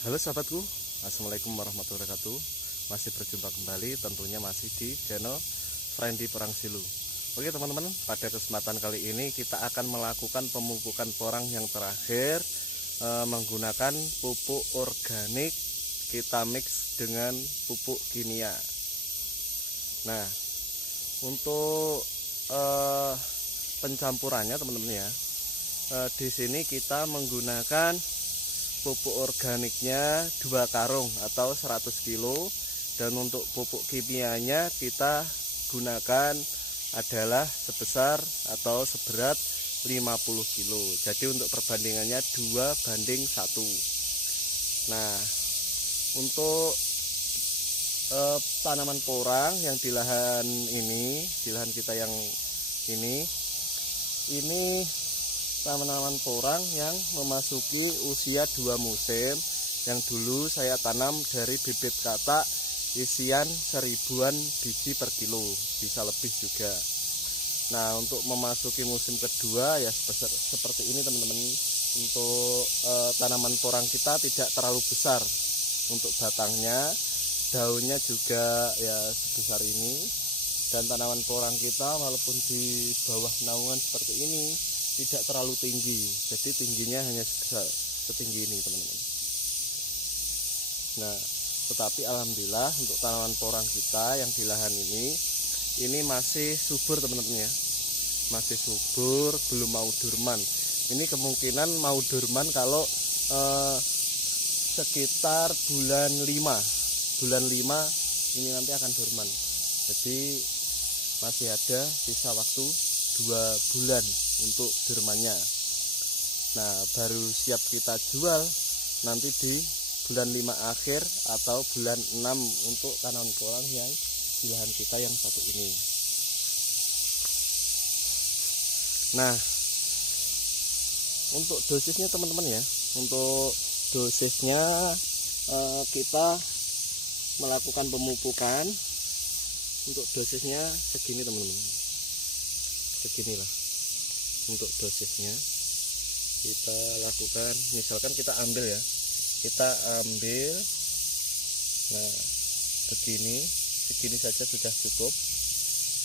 Halo sahabatku, assalamualaikum warahmatullahi wabarakatuh. Masih berjumpa kembali, tentunya masih di channel Friendly Porang Silu. Oke teman-teman, pada kesempatan kali ini kita akan melakukan pemupukan porang yang terakhir menggunakan pupuk organik kita mix dengan pupuk kimia. Nah, untuk pencampurannya teman-teman ya, di sini kita menggunakan pupuk organiknya 2 karung atau 100 kilo, dan untuk pupuk kimianya kita gunakan adalah sebesar atau seberat 50 kilo. Jadi untuk perbandingannya 2:1. Nah, untuk tanaman porang yang di lahan ini, di lahan kita yang ini tanaman porang yang memasuki usia 2 musim, yang dulu saya tanam dari bibit katak isian 1000-an biji per kilo, bisa lebih juga. Nah, untuk memasuki musim kedua ya seperti ini teman-teman. Untuk tanaman porang kita tidak terlalu besar untuk batangnya, daunnya juga ya sebesar ini, dan tanaman porang kita walaupun di bawah naungan seperti ini tidak terlalu tinggi, jadi tingginya hanya setinggi ini teman-teman. Nah, tetapi alhamdulillah untuk tanaman porang kita yang di lahan ini masih subur teman-teman ya, masih subur, belum mau durman. Ini kemungkinan mau durman kalau sekitar bulan 5 ini nanti akan dorman. Jadi masih ada sisa waktu 2 bulan untuk dormannya. Nah, baru siap kita jual nanti di bulan 5 akhir atau bulan 6 untuk tanaman porang yang di lahan kita yang satu ini. Nah, untuk dosisnya teman-teman ya, untuk dosisnya kita melakukan pemupukan. Untuk dosisnya segini teman-teman, seginilah untuk dosisnya kita lakukan. Misalkan kita ambil ya, nah segini saja sudah cukup,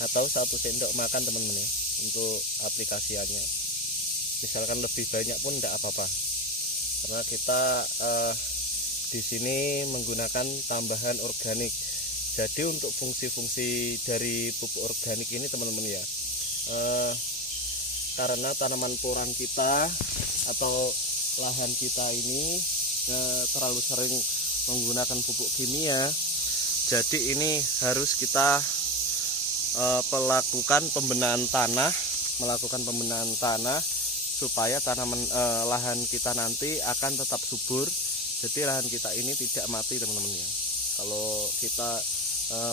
atau 1 sendok makan teman-teman ya untuk aplikasiannya. Misalkan lebih banyak pun tidak apa-apa, karena kita di sini menggunakan tambahan organik. Jadi untuk fungsi-fungsi dari pupuk organik ini teman-teman ya, karena tanaman porang kita atau lahan kita ini terlalu sering menggunakan pupuk kimia, jadi ini harus kita melakukan pembenahan tanah supaya lahan kita nanti akan tetap subur. Jadi lahan kita ini tidak mati teman-teman ya, kalau kita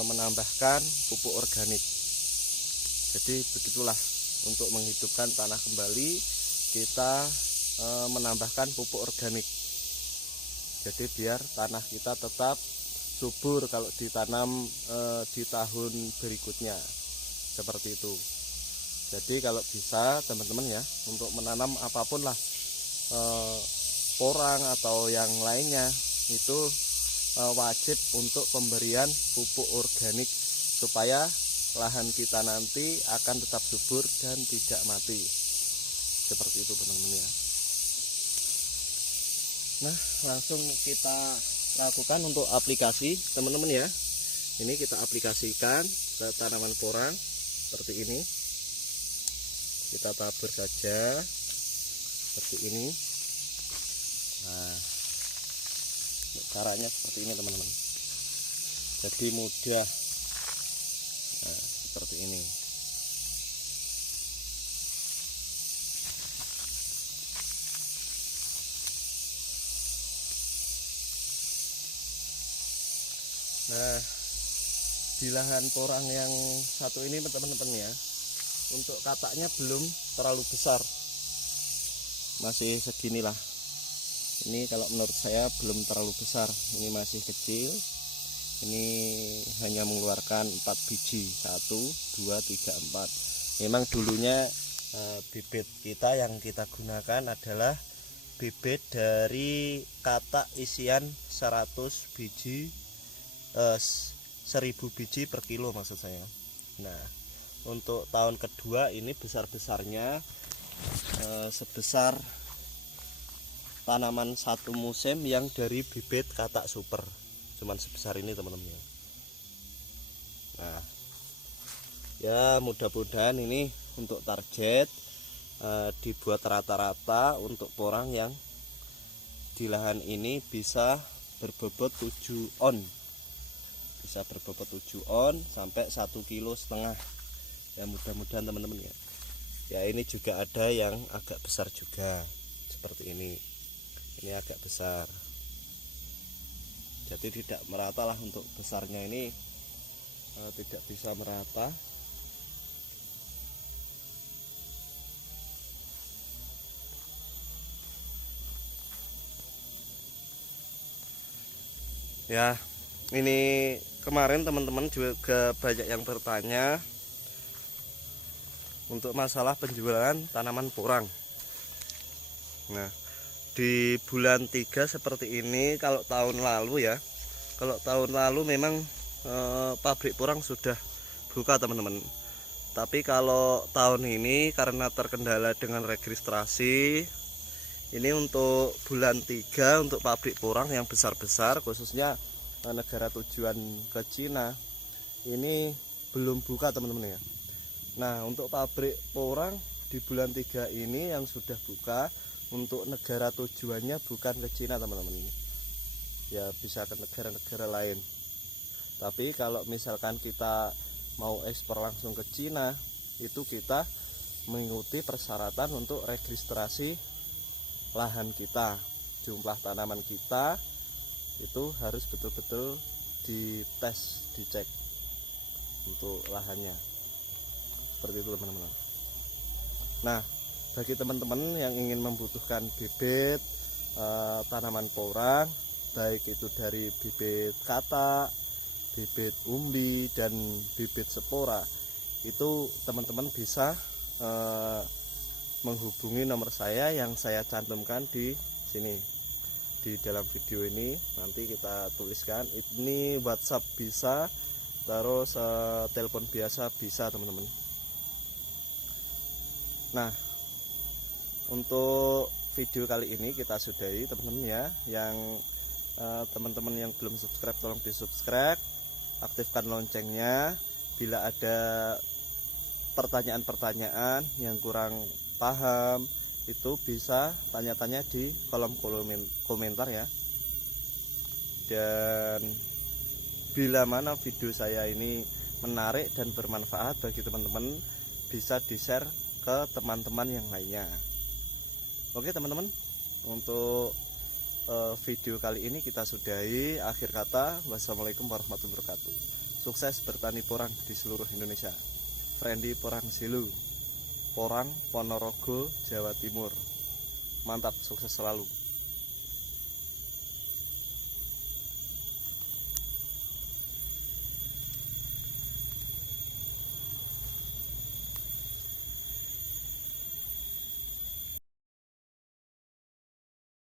menambahkan pupuk organik. Jadi begitulah, untuk menghidupkan tanah kembali kita menambahkan pupuk organik. Jadi biar tanah kita tetap subur kalau ditanam di tahun berikutnya, seperti itu. Jadi kalau bisa teman-teman ya, untuk menanam apapun lah, porang atau yang lainnya, itu wajib untuk pemberian pupuk organik supaya lahan kita nanti akan tetap subur dan tidak mati, seperti itu teman-teman ya. Nah, langsung kita lakukan untuk aplikasi teman-teman ya. Ini kita aplikasikan ke tanaman porang seperti ini, kita tabur saja seperti ini. Nah, caranya seperti ini teman-teman, jadi mudah. Nah, seperti ini. Nah, di lahan porang yang satu ini teman-teman ya, untuk kataknya belum terlalu besar, masih seginilah. Ini kalau menurut saya belum terlalu besar, ini masih kecil. Ini hanya mengeluarkan 4 biji, 1, 2, 3, 4. Memang dulunya bibit kita yang kita gunakan adalah bibit dari katak isian 100 biji 1000 biji per kilo maksud saya. Nah, untuk tahun kedua ini besar-besarnya sebesar tanaman satu musim yang dari bibit katak super, cuman sebesar ini teman-teman. Nah, ya mudah-mudahan ini untuk target dibuat rata-rata untuk porang yang di lahan ini bisa berbobot 7 on, bisa berbobot 7 on sampai 1,5 kilo. Ya mudah-mudahan teman-teman ya. Ya ini juga ada yang agak besar juga seperti ini agak besar, jadi tidak merata lah. Untuk besarnya ini tidak bisa merata. Ya, ini kemarin teman-teman juga banyak yang bertanya untuk masalah penjualan tanaman porang. Nah, di bulan 3 seperti ini, kalau tahun lalu ya, kalau tahun lalu memang pabrik porang sudah buka teman-teman. Tapi kalau tahun ini karena terkendala dengan registrasi, ini untuk bulan 3 untuk pabrik porang yang besar-besar, khususnya negara tujuan ke Cina, ini belum buka teman-teman ya. Nah, untuk pabrik porang di bulan 3 ini yang sudah buka, untuk negara tujuannya bukan ke Cina teman-teman, ya bisa ke negara-negara lain. Tapi kalau misalkan kita mau ekspor langsung ke Cina, itu kita mengikuti persyaratan untuk registrasi lahan kita, jumlah tanaman kita itu harus betul-betul dites, dicek untuk lahannya, seperti itu teman-teman. Nah, bagi teman-teman yang ingin membutuhkan bibit tanaman porang, baik itu dari bibit katak, bibit umbi, dan bibit spora, itu teman-teman bisa menghubungi nomor saya yang saya cantumkan di sini, di dalam video ini. Nanti kita tuliskan, ini WhatsApp bisa, terus telepon biasa bisa teman-teman. Nah, untuk video kali ini kita sudahi teman-teman ya. Yang teman-teman yang belum subscribe tolong di subscribe, aktifkan loncengnya. Bila ada pertanyaan-pertanyaan yang kurang paham, itu bisa tanya-tanya di kolom komentar ya. Dan bila mana video saya ini menarik dan bermanfaat bagi teman-teman, bisa di-share ke teman-teman yang lainnya. Oke teman-teman, untuk video kali ini kita sudahi. Akhir kata, wassalamualaikum warahmatullahi wabarakatuh. Sukses bertani porang di seluruh Indonesia. Friendly Porang Silu, Porang, Ponorogo, Jawa Timur. Mantap, sukses selalu.